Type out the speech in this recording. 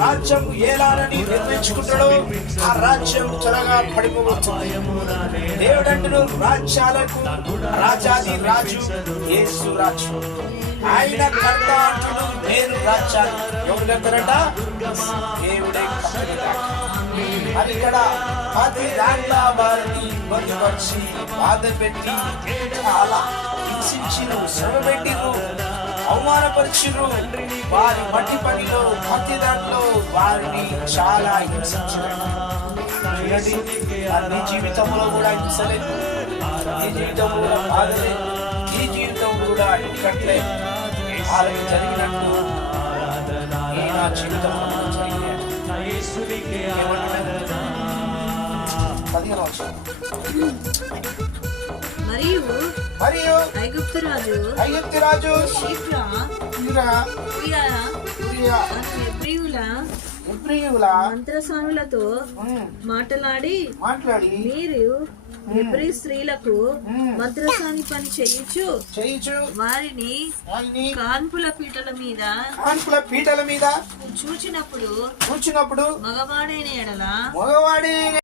రాజ్యం ఏలాలని నిర్ణయించుకుంటాడో ఆ రాజ్యం త్వరగా పడిపోతుంది. దేవుడంటును రాజ్యాలకు రాజాది రాజు యేసు రాజు. ఆయన కర్త అంటుడు నేను రాజ్యాలు. ఎవరు కడతారట? దేవుడే కట్టడట. అది ఇక్కడ 10 ఏళ్ల వారిని ఇబ్బందిపరిచి బాధ పెట్టి చాలా హింసించిరు, శ్రమ పెట్టిరు, అవమానపరిచిరు. వారి మట్టి పనిలో 10 దాంట్లో వారిని చాలా హింసించారు. నీ జీవితంలో కూడా హింసలేదు, నీ జీవితంలో కూడా బాధలేదు, నీ జీవితం కూడా ఇంకట్లేదు. వాళ్ళకి జరిగినట్టు నా జీవితంలో జరిగినట్టు మరియు ఐగుప్తు రాజు హెబ్రీయుల మంత్రస్వాములతో మాట్లాడి మీరు హెబ్రీ స్త్రీలకు మంత్రస్వామి పని చేయుచు వారిని కాన్పుల పీటల మీద చూచినప్పుడు మగవాడైన ఎడల